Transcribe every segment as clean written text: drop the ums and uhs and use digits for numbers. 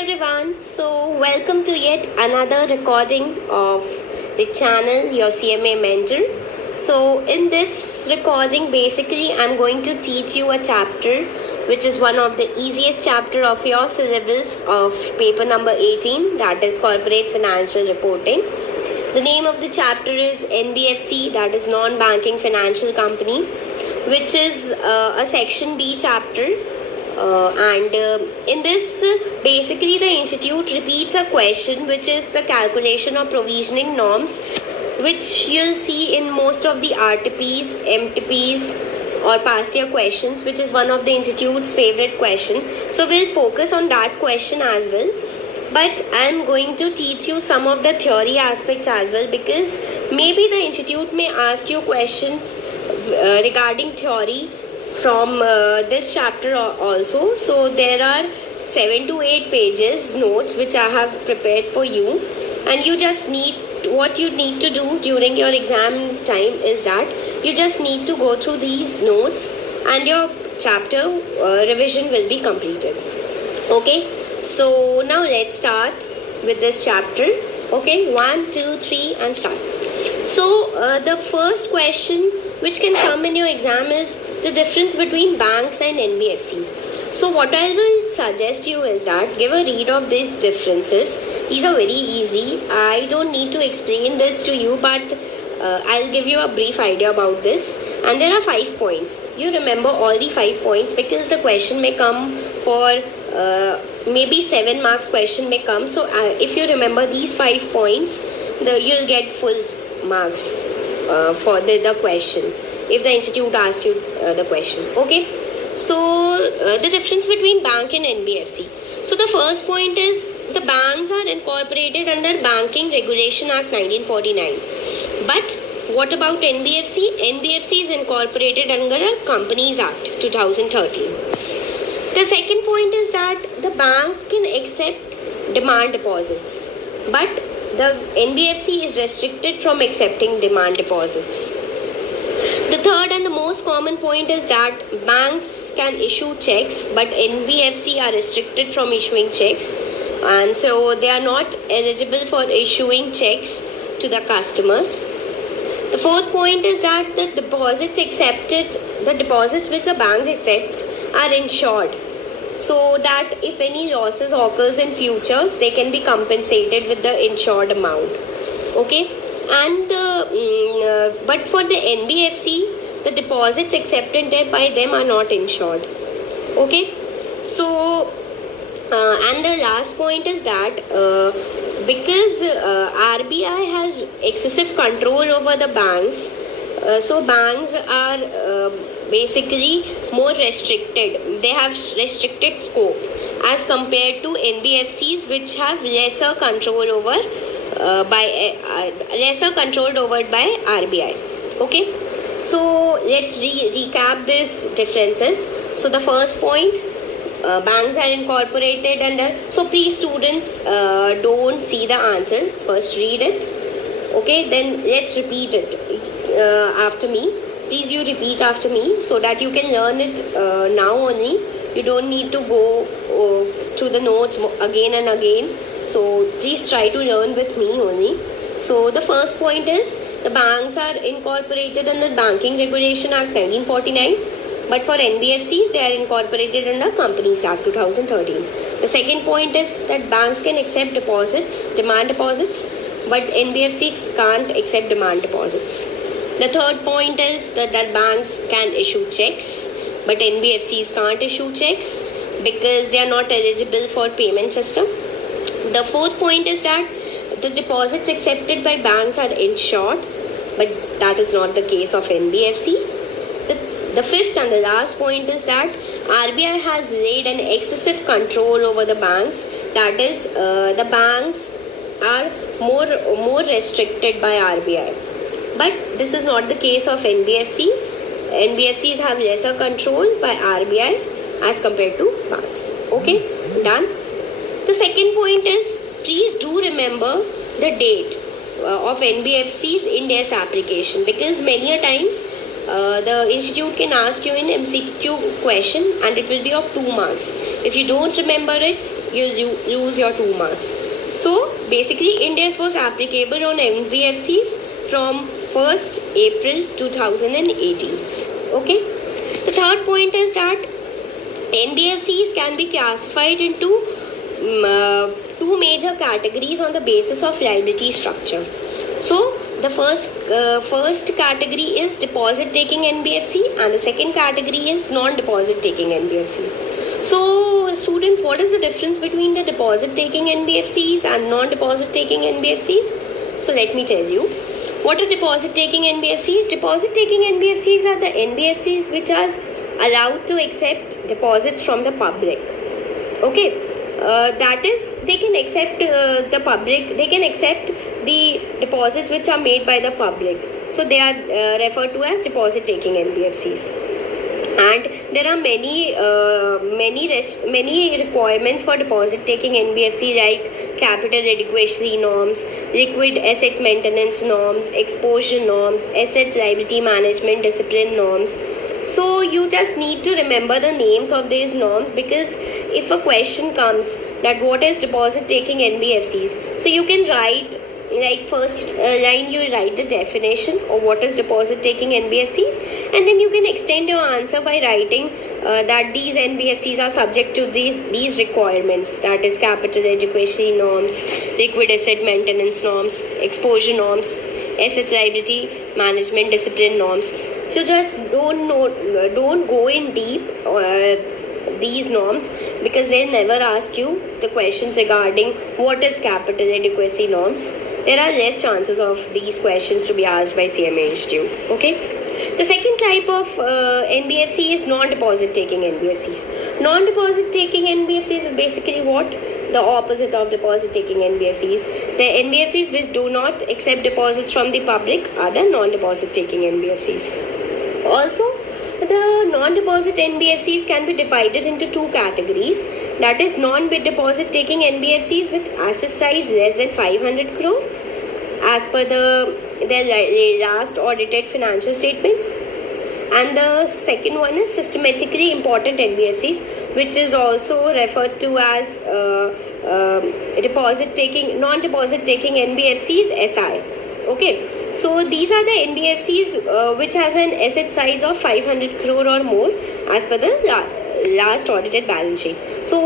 everyone, so welcome to yet another recording of the channel Your CMA Mentor. So in this recording basically I'm going to teach you a chapter which is one of the easiest chapter of your syllabus of paper number 18, that is corporate financial reporting. The name of the chapter is NBFC, that is non-banking financial company, which is a section B chapter. In this, basically the institute repeats a question which is the calculation of provisioning norms, which you'll see in most of the RTPs, MTPs or past year questions, which is one of the institute's favorite question. So we'll focus on that question as well. But I'm going to teach you some of the theory aspects as well, because maybe the institute may ask you questions regarding theory from this chapter also. So there are 7 to 8 pages notes which I have prepared for you, and you just need, what you need to do during your exam time is that you just need to go through these notes and your chapter revision will be completed. Okay, so now let's start with this chapter. Okay, 1, 2, 3 and start. So the first question which can come in your exam is the difference between banks and NBFC. So what I will suggest you is that give a read of these differences. These are very easy. I don't need to explain this to you, but I'll give you a brief idea about this. And there are 5 points. You remember all the 5 points, because the question may come for maybe 7 marks question may come. So if you remember these 5 points, you'll get full marks for the question if the institute asks you the question. Okay, so the difference between bank and NBFC. So the first point is the banks are incorporated under Banking Regulation Act 1949. But what about NBFC? NBFC is incorporated under the Companies Act 2013. The second point is that the bank can accept demand deposits, but the NBFC is restricted from accepting demand deposits. The third and the most common point is that banks can issue checks, but NBFC are restricted from issuing checks, and so they are not eligible for issuing checks to the customers. The fourth point is that the deposits which the banks accept are insured, so that if any losses occurs in futures, they can be compensated with the insured amount. Okay, and but for the NBFC, the deposits accepted by them are not insured. Okay, so and the last point is that because RBI has excessive control over the banks, so banks are basically more restricted. They have restricted scope as compared to NBFCs, which have lesser control over controlled over by RBI. Okay, so let's recap these differences. So the first point, banks are incorporated under. So please students, don't see the answer, first read it. Okay, then let's repeat it after me. Please you repeat after me so that you can learn it now only. You don't need to go through the notes again and again. So please try to learn with me only. So the first point is the banks are incorporated under Banking Regulation Act 1949. But for NBFCs, they are incorporated under Companies Act 2013. The second point is that banks can accept deposits, demand deposits, but NBFCs can't accept demand deposits. The third point is that banks can issue checks, but NBFCs can't issue checks because they are not eligible for payment system. The fourth point is that the deposits accepted by banks are insured, but that is not the case of NBFC. The fifth and the last point is that RBI has laid an excessive control over the banks. That is, the banks are more restricted by RBI. But this is not the case of NBFCs. NBFCs have lesser control by RBI as compared to banks. Okay, done. The second point is, please do remember the date of NBFC's Ind AS application, because many a times the institute can ask you in MCQ question, and it will be of 2 marks. If you don't remember it, you'll lose your 2 marks. So basically, India's was applicable on NBFCs from 1st April 2018. Okay. The third point is that NBFCs can be classified into two major categories on the basis of liability structure. So the first category is deposit taking NBFC, and the second category is non-deposit taking NBFC. So students, what is the difference between the deposit taking NBFCs and non-deposit taking NBFCs? So let me tell you. What are deposit taking NBFCs? Deposit taking NBFCs are the NBFCs which are allowed to accept deposits from the public. Okay. That is, they can accept the public, they can accept the deposits which are made by the public. So they are referred to as deposit taking NBFCs. And there are many requirements for deposit taking NBFC, like capital adequacy norms, liquid asset maintenance norms, exposure norms, assets liability management discipline norms. So you just need to remember the names of these norms, because if a question comes that what is deposit taking NBFCs, so you can write, like first line you write the definition of what is deposit taking NBFCs, and then you can extend your answer by writing that these NBFCs are subject to these requirements, that is capital adequacy norms, liquid asset maintenance norms, exposure norms, assets liability management discipline norms. So just don't go in deep these norms, because they'll never ask you the questions regarding what is capital adequacy norms. There are less chances of these questions to be asked by CMA Institute. Okay. The second type of NBFC is non-deposit taking NBFCs. Non-deposit taking NBFCs is basically what? The opposite of deposit taking NBFCs. The NBFCs which do not accept deposits from the public are the non-deposit taking NBFCs. Also, the non-deposit NBFCs can be divided into two categories. That is, non-deposit taking NBFCs with asset size less than 500 crore as per their last audited financial statements. And the second one is systematically important NBFCs, which is also referred to as non-deposit taking NBFCs SI. Okay, so these are the NBFCs which has an asset size of 500 crore or more as per the last audited balance sheet. So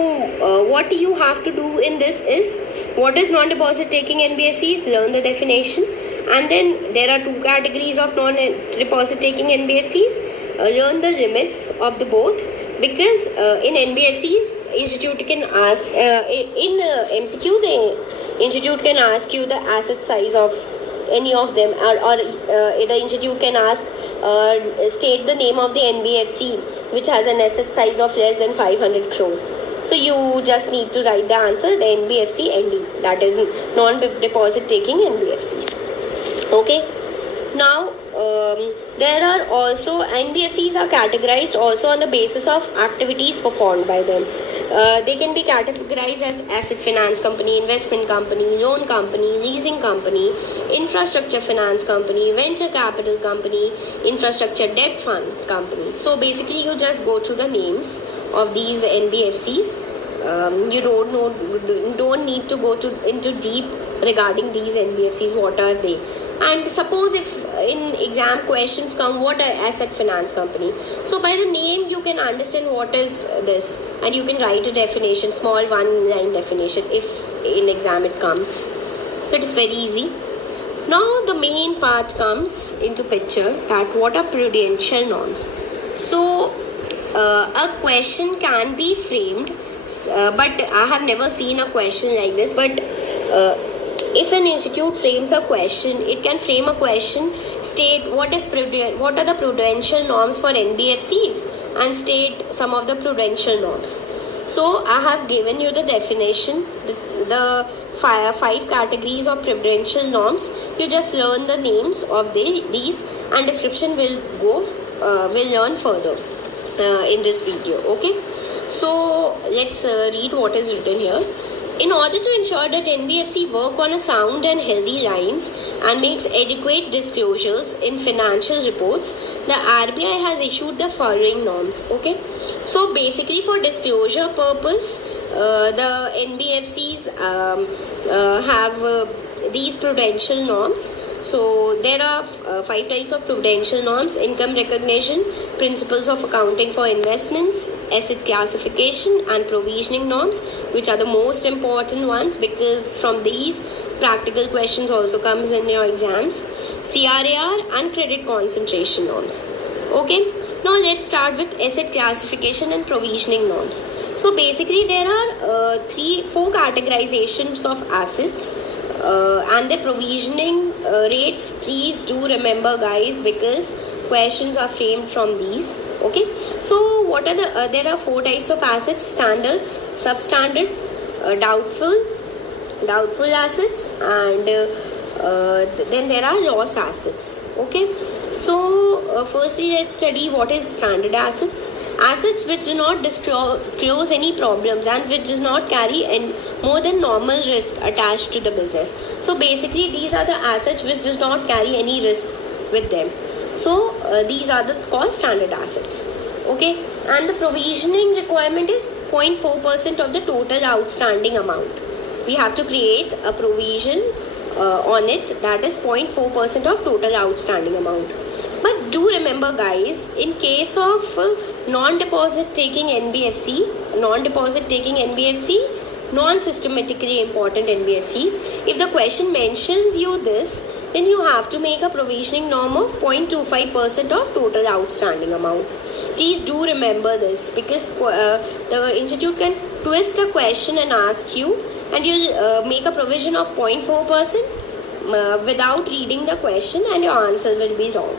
what you have to do in this is, what is non-deposit taking NBFCs? Learn the definition. And then there are two categories of non-deposit taking NBFCs. Learn the limits of the both, because in NBFCs, institute can ask, in MCQ, the institute can ask you the asset size of any of them, or the institute can ask, state the name of the NBFC which has an asset size of less than 500 crore. So you just need to write the answer, the NBFC ND, that is non-deposit taking NBFCs. Okay. Now, there are also, NBFCs are categorized also on the basis of activities performed by them. They can be categorized as asset finance company, investment company, loan company, leasing company, infrastructure finance company, venture capital company, infrastructure debt fund company. So basically, you just go through the names of these NBFCs. You don't need to go into deep regarding these NBFCs. What are they? And suppose if in exam questions come, what are asset finance company? So by the name you can understand what is this, and you can write a definition, small one-line definition, if in exam it comes. So it is very easy. Now the main part comes into picture, that what are prudential norms. So a question can be framed, but I have never seen a question like this, but if an institute frames a question, it can frame a question, state what are the prudential norms for NBFCs, and state some of the prudential norms. So I have given you the definition, the five categories of prudential norms. You just learn the names of these, and description will learn further in this video. Okay. So let's read what is written here. In order to ensure that NBFC work on a sound and healthy lines and makes adequate disclosures in financial reports, the RBI has issued the following norms. Okay, so basically for disclosure purpose, the NBFCs have these prudential norms. So there are 5 types of prudential norms: income recognition, principles of accounting for investments, asset classification, and provisioning norms, which are the most important ones because from these practical questions also comes in your exams. CRAR and credit concentration norms. Okay, now let's start with asset classification and provisioning norms. So basically there are 4 categorizations of assets. And the provisioning rates, please do remember guys, because questions are framed from these. Okay, so what are the there are 4 types of assets: standards, substandard, doubtful assets, and then there are loss assets. Okay, so firstly let's study what is standard assets. Assets which do not disclose any problems and which does not carry more than normal risk attached to the business. So basically these are the assets which does not carry any risk with them. So these are the called standard assets. Okay, and the provisioning requirement is 0.4% of the total outstanding amount. We have to create a provision on it, that is 0.4% of total outstanding amount. But do remember guys, in case of non-deposit taking NBFC, non-systematically important NBFCs, if the question mentions you this, then you have to make a provisioning norm of 0.25% of total outstanding amount. Please do remember this, because the institute can twist a question and ask you, and you'll make a provision of 0.4% without reading the question, and your answer will be wrong.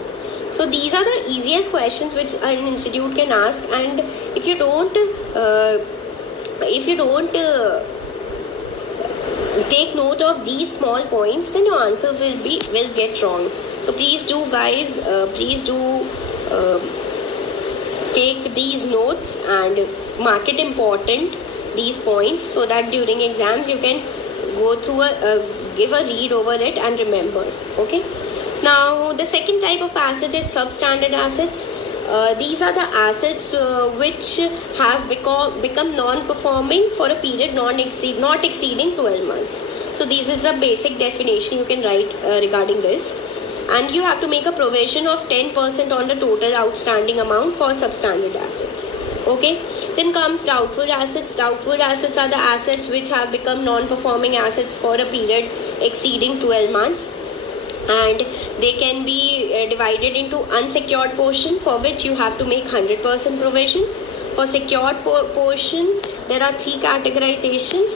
So these are the easiest questions which an institute can ask, and if you don't take note of these small points, then your answer will get wrong. So please do guys, take these notes and mark it important, these points, so that during exams you can go through give a read over it and remember. Okay. Now the second type of asset is substandard assets. These are the assets which have become non-performing for a period not exceeding 12 months. So this is the basic definition you can write regarding this. And you have to make a provision of 10% on the total outstanding amount for substandard assets. Okay, then comes doubtful assets. Doubtful assets are the assets which have become non-performing assets for a period exceeding 12 months. And they can be divided into unsecured portion, for which you have to make 100% provision. For secured portion, there are 3 categorizations.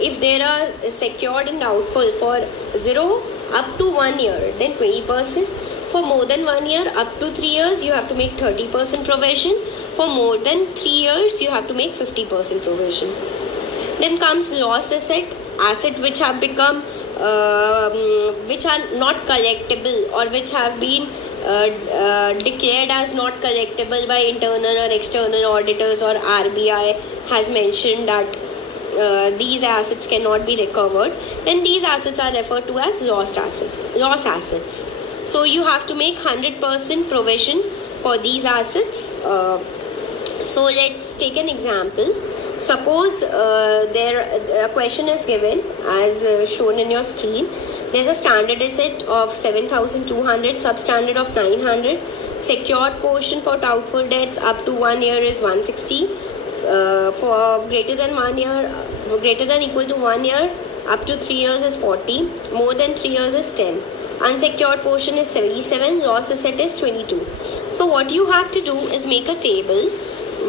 If there are secured and doubtful for 0 up to 1 year, then 20%. For more than 1 year up to 3 years, you have to make 30% provision. For more than 3 years, you have to make 50% provision. Then comes loss asset which have become which are not collectible, or which have been declared as not collectible by internal or external auditors, or RBI has mentioned that these assets cannot be recovered, then these assets are referred to as loss assets. So you have to make 100% provision for these assets. So let's take an example. Suppose a question is given as shown in your screen. There's a standard asset of 7,200, substandard of 900, secured portion for doubtful debts up to 1 year is 160, for greater than equal to 1 year up to 3 years is 40, more than 3 years is 10. Unsecured portion is 77, loss asset is 22. So what you have to do is make a table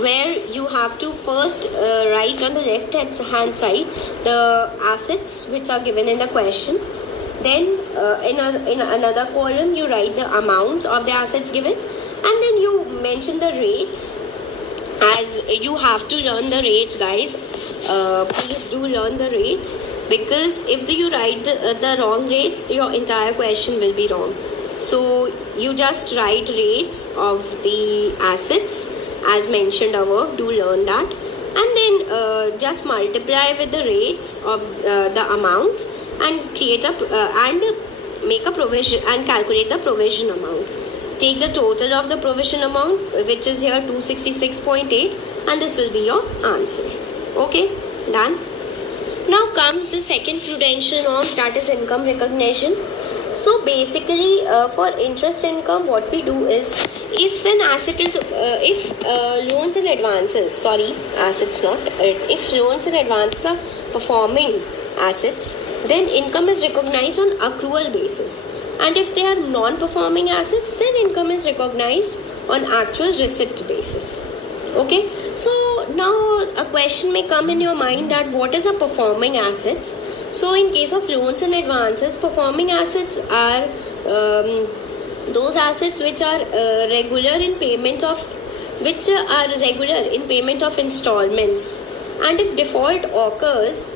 where you have to first write on the left hand side the assets which are given in the question. Then in another column you write the amounts of the assets given, and then you mention the rates, as you have to learn the rates guys. Please do learn the rates, because if you write the wrong rates, your entire question will be wrong. So you just write rates of the assets as mentioned above. Do learn that. and then just multiply with the rates of the amount and create a and make a provision and calculate the provision amount. Take the total of the provision amount, which is here 266.8, and this will be your answer. Okay, done. Now comes the second prudential norms, that is income recognition. So basically for interest income, what we do is, if an asset is loans and advances, if loans and advances are performing assets, then income is recognized on accrual basis, and if they are non-performing assets, then income is recognized on actual receipt basis. Okay, so now a question may come in your mind that what is a performing assets. So in case of loans and advances, performing assets are those assets which are regular in payment of installments, and if default occurs,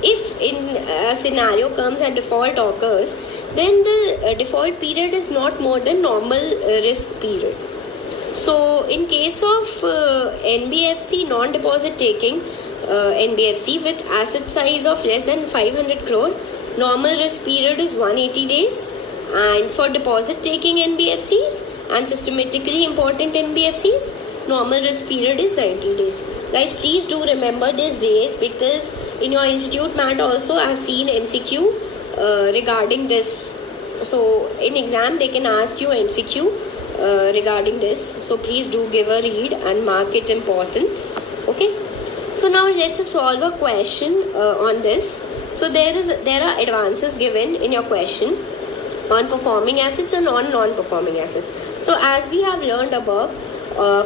if in a scenario comes and default occurs, then the default period is not more than normal risk period. So in case of NBFC, non-deposit taking NBFC with asset size of less than 500 crore, normal risk period is 180 days, and for deposit taking NBFCs and systematically important NBFCs, normal risk period is 90 days. Guys, please do remember these days, because in your institute math also I have seen MCQ regarding this. So in exam they can ask you MCQ regarding this, so please do give a read and mark it important. Okay, so now let's solve a question on this. So there are advances given in your question on performing assets and on non-performing assets. So as we have learned above,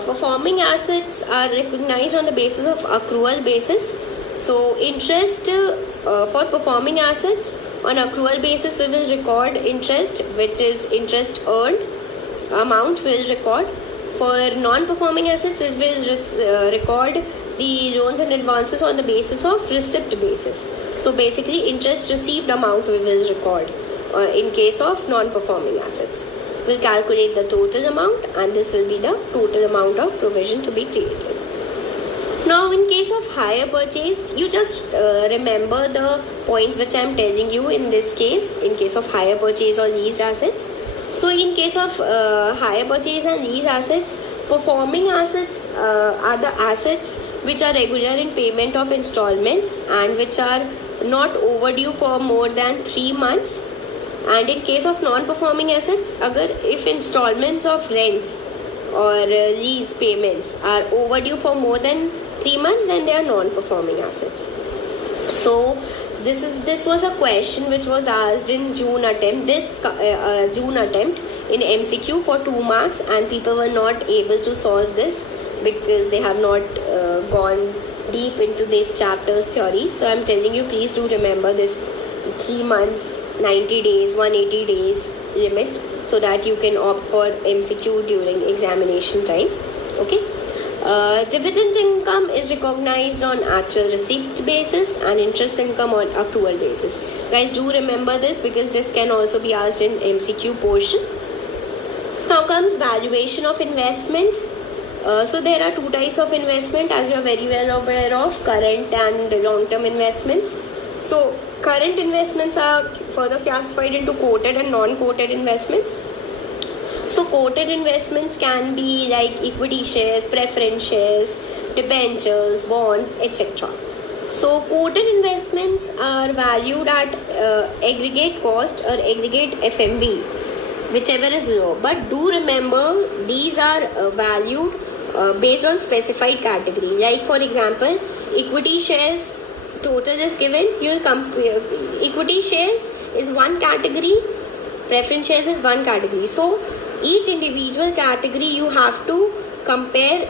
performing assets are recognized on the basis of accrual basis. So interest for performing assets, on accrual basis we will record interest, which is interest earned amount will record. For non-performing assets, we will record the loans and advances on the basis of receipt basis. So basically interest received amount we will record in case of non-performing assets. We'll calculate the total amount, and this will be the total amount of provision to be created. Now in case of hire purchase, you just remember the points which I am telling you in this case, in case of hire purchase or leased assets. So in case of hire purchase and lease assets, performing assets are the assets which are regular in payment of installments and which are not overdue for more than 3 months. And in case of non-performing assets, if installments of rent or lease payments are overdue for more than 3 months, then they are non-performing assets. So this was a question which was asked in June attempt in MCQ for 2 marks, and people were not able to solve this because they have not gone deep into this chapter's theory. So I'm telling you, please do remember this 3 months, 90 days, 180 days limit, so that you can opt for MCQ during examination time. Okay. Dividend income is recognized on actual receipt basis and interest income on accrual basis. Guys, do remember this because this can also be asked in MCQ portion. Now comes valuation of investment. So there are 2 types of investment, as you are very well aware of, current and long-term investments. So current investments are further classified into quoted and non-quoted investments. So quoted investments can be like equity shares, preference shares, debentures, bonds, etc. So quoted investments are valued at aggregate cost or aggregate FMV, whichever is low. But do remember, these are valued based on specified category. Like for example, equity shares total is given. You will compare. Equity shares is one category, preference shares is one category. So each individual category you have to compare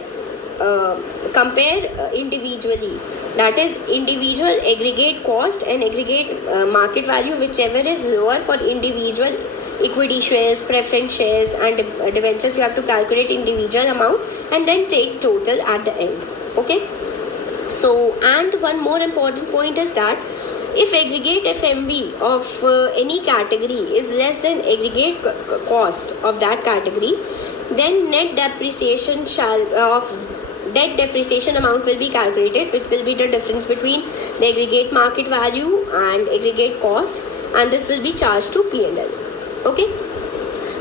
individually. That is individual aggregate cost and aggregate market value, whichever is lower for individual equity shares, preference shares and debentures. You have to calculate individual amount and then take total at the end. Okay. So, and one more important point is that if aggregate FMV of any category is less than aggregate cost of that category, then net depreciation of debt depreciation amount will be calculated, which will be the difference between the aggregate market value and aggregate cost, and this will be charged to P&L. Okay.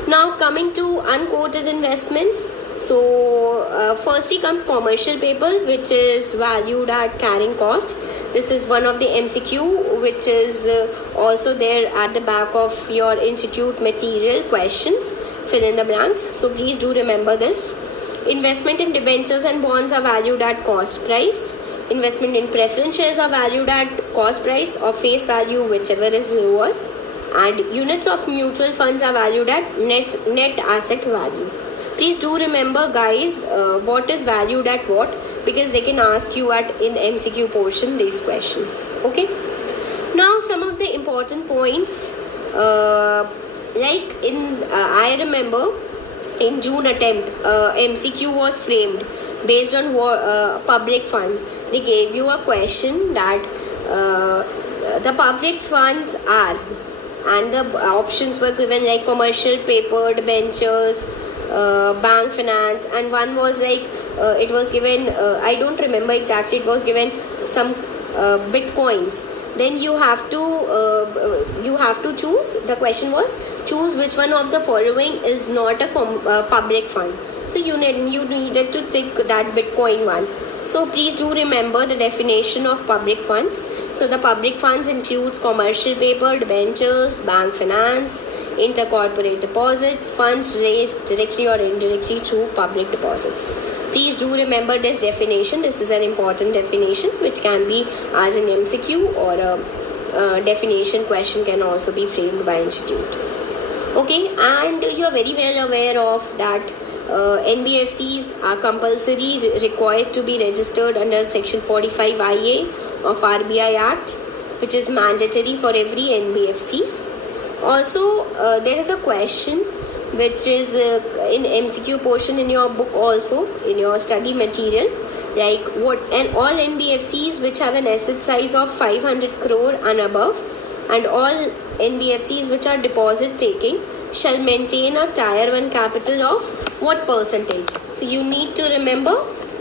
Now coming to unquoted investments. So firstly comes commercial paper, which is valued at carrying cost. This is one of the MCQ which is also there at the back of your institute material questions. Fill in the blanks. So please do remember this. Investment in debentures and bonds are valued at cost price. Investment in preference shares are valued at cost price or face value, whichever is lower. And units of mutual funds are valued at net asset value. Please do remember, guys, what is valued at what, because they can ask you at in MCQ portion these questions. Okay. Now some of the important points, like in I remember in June attempt, MCQ was framed based on public fund. They gave you a question that the public funds are, and the options were given like commercial paper, debentures, bank finance, and one was like it was given, I don't remember exactly, it was given some bitcoins. Then you have to choose. The question was, choose which one of the following is not a public fund. So you needed to take that Bitcoin one. So please do remember the definition of public funds. So the public funds includes commercial paper, debentures, bank finance, intercorporate deposits, funds raised directly or indirectly through public deposits. Please do remember this definition. This is an important definition which can be as an MCQ, or a definition question can also be framed by institute. Okay, and you are very well aware of that NBFCs are compulsory required to be registered under section 45 IA of RBI Act, which is mandatory for every NBFCs. Also, there is a question which is in MCQ portion in your book, also in your study material, like what, and all NBFCs which have an asset size of 500 crore and above, and all NBFCs which are deposit taking shall maintain a tier 1 capital of what percentage? So you need to remember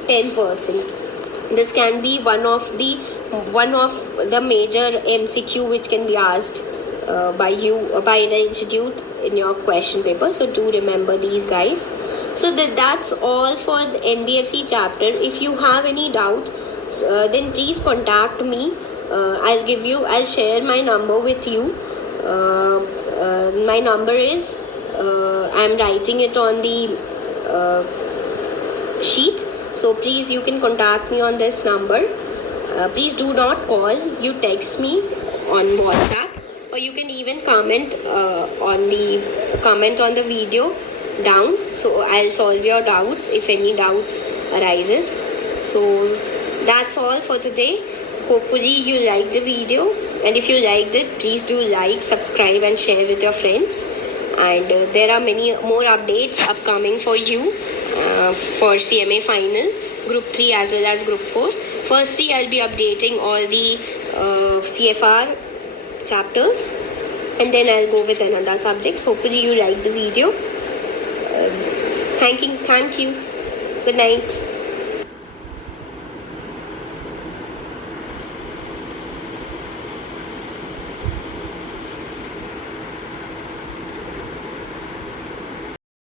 10%. This can be one of the major MCQ which can be asked by the institute in your question paper. So do remember these, guys. So that's all for the NBFC chapter. If you have any doubt, then please contact me. I'll share my number with you. My number is, I'm writing it on the sheet. So please, you can contact me on this number. Please do not call. You text me on WhatsApp, or you can even comment on the video down. So I'll solve your doubts if any doubts arises. So that's all for today. Hopefully you liked the video, and if you liked it, please do like, subscribe and share with your friends. And there are many more updates upcoming for you for CMA final, group 3 as well as group 4. Firstly, I'll be updating all the CFR chapters, and then I'll go with another subject. Hopefully you like the video. Thank you. Good night.